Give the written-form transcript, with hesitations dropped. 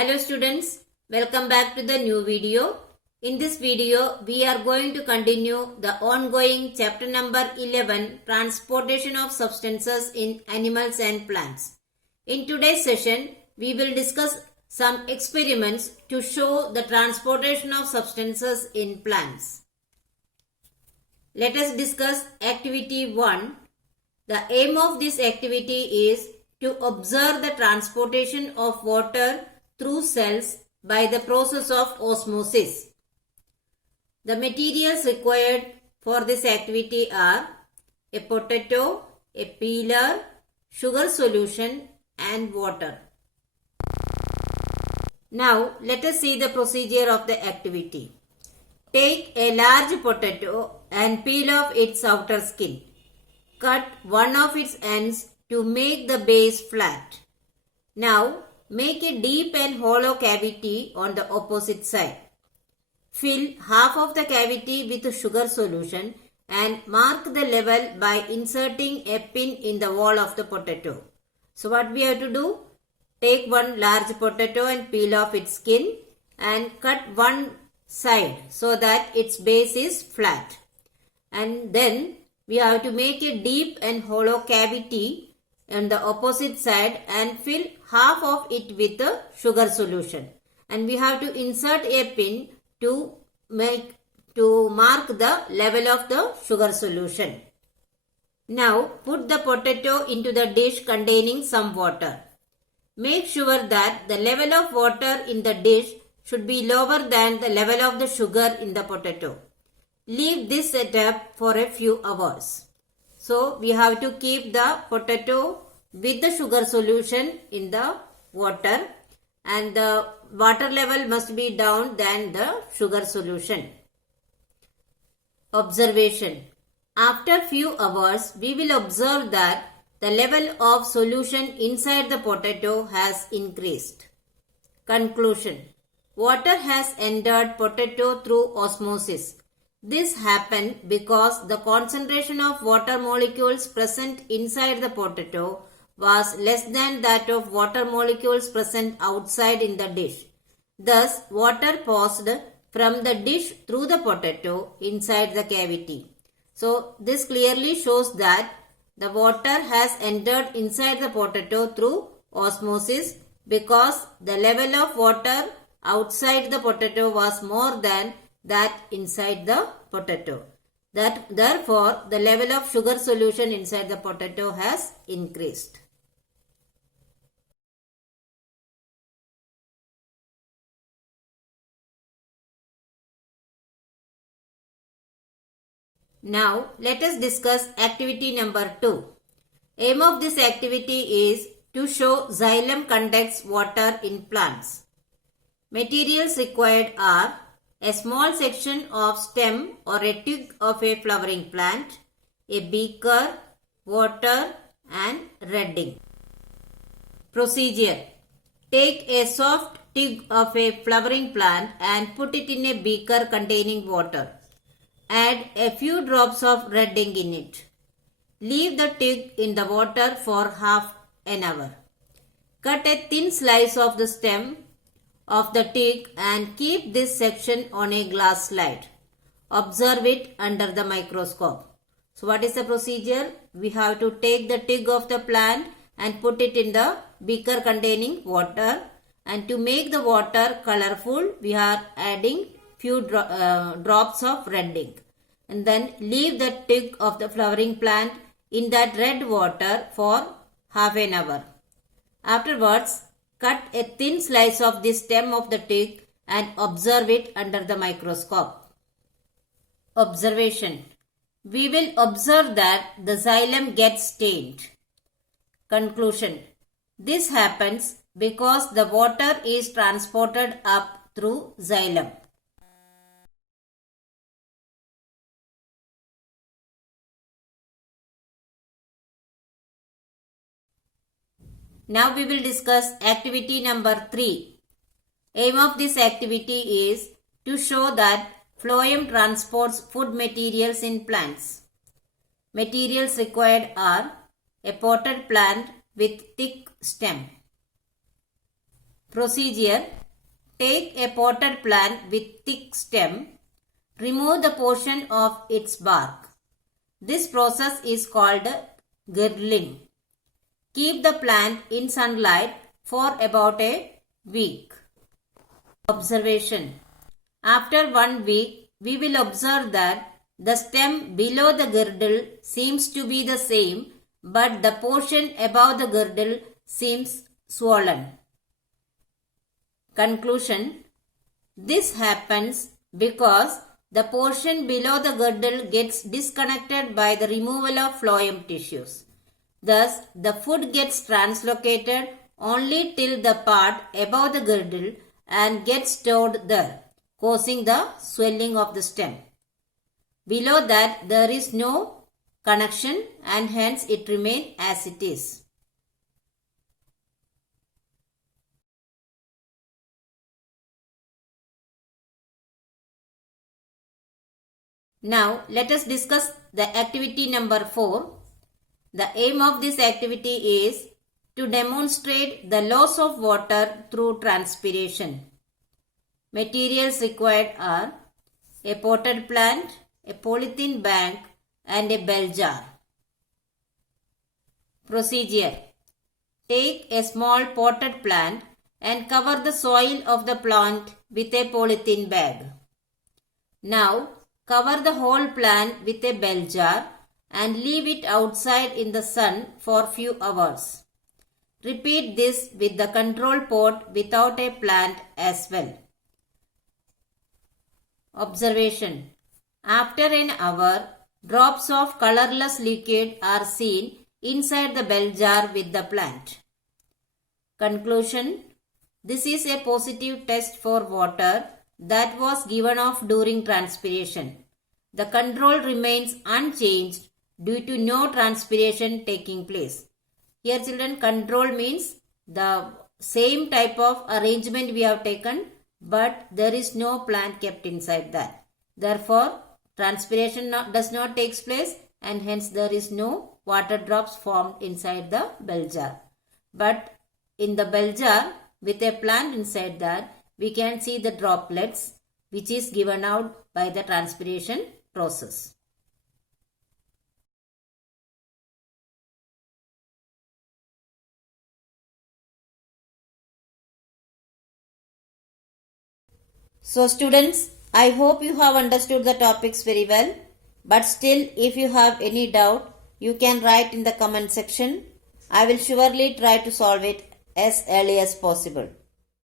Hello students, welcome back to the new video. In this video, we are going to continue the ongoing chapter number 11, Transportation of Substances in Animals and Plants. In today's session, we will discuss some experiments to show the transportation of substances in plants. Let us discuss activity 1. The aim of this activity is to observe the transportation of water through cells by the process of osmosis. The materials required for this activity are a potato, a peeler, sugar solution and water. Now let us see the procedure of the activity. Take a large potato and peel off its outer skin. Cut one of its ends to make the base flat. Now make a deep and hollow cavity on the opposite side. Fill half of the cavity with sugar solution and mark the level by inserting a pin in the wall of the potato. So what we have to do? Take one large potato and peel off its skin and cut one side so that its base is flat. And then we have to make a deep and hollow cavity on the opposite side and fill half of it with the sugar solution. And we have to insert a pin to mark the level of the sugar solution. Now put the potato into the dish containing some water. Make sure that the level of water in the dish should be lower than the level of the sugar in the potato. Leave this setup for a few hours. So we have to keep the potato with the sugar solution in the water and the water level must be down than the sugar solution. Observation. After few hours, we will observe that the level of solution inside the potato has increased. Conclusion. Water has entered potato through osmosis. This happened because the concentration of water molecules present inside the potato was less than that of water molecules present outside in the dish. Thus, water passed from the dish through the potato inside the cavity. So, this clearly shows that the water has entered inside the potato through osmosis because the level of water outside the potato was more than that inside the potato. Therefore, the level of sugar solution inside the potato has increased. Now, let us discuss activity number 2. Aim of this activity is to show xylem conducts water in plants. Materials required are a small section of stem or a twig of a flowering plant, a beaker, water and red ink. Procedure. Take a soft twig of a flowering plant and put it in a beaker containing water. Add a few drops of red ink in it. Leave the twig in the water for half an hour. Cut a thin slice of the stem of the twig and keep this section on a glass slide. Observe it under the microscope. So what is the procedure? We have to take the twig of the plant and put it in the beaker containing water. And to make the water colorful, we are adding few drops of red ink. And then leave the twig of the flowering plant in that red water for half an hour. Afterwards, cut a thin slice of the stem of the twig and observe it under the microscope. Observation. We will observe that the xylem gets stained. Conclusion. This happens because the water is transported up through xylem. Now we will discuss activity number 3. Aim of this activity is to show that phloem transports food materials in plants. Materials required are a potted plant with thick stem, Procedure. Take a potted plant with thick stem. Remove the portion of its bark. This process is called girdling. Keep the plant in sunlight for about a week. Observation. After 1 week, we will observe that the stem below the girdle seems to be the same, but the portion above the girdle seems swollen. Conclusion. This happens because the portion below the girdle gets disconnected by the removal of phloem tissues. Thus, the food gets translocated only till the part above the girdle and gets stored there, causing the swelling of the stem. Below that, there is no connection and hence it remains as it is. Now, let us discuss the activity number 4. The aim of this activity is to demonstrate the loss of water through transpiration. Materials required are a potted plant, a polythene bag, and a bell jar. Procedure. Take a small potted plant and cover the soil of the plant with a polythene bag. Now, cover the whole plant with a bell jar and leave it outside in the sun for few hours. Repeat this with the control pot without a plant as well. Observation. After an hour, drops of colorless liquid are seen inside the bell jar with the plant. Conclusion. This is a positive test for water that was given off during transpiration. The control remains unchanged due to no transpiration taking place. Here children, control means the same type of arrangement we have taken, but there is no plant kept inside that. Therefore, transpiration does not take place and hence there is no water drops formed inside the bell jar. But in the bell jar with a plant inside that, we can see the droplets which is given out by the transpiration process. So students, I hope you have understood the topics very well. But still, if you have any doubt, you can write in the comment section. I will surely try to solve it as early as possible.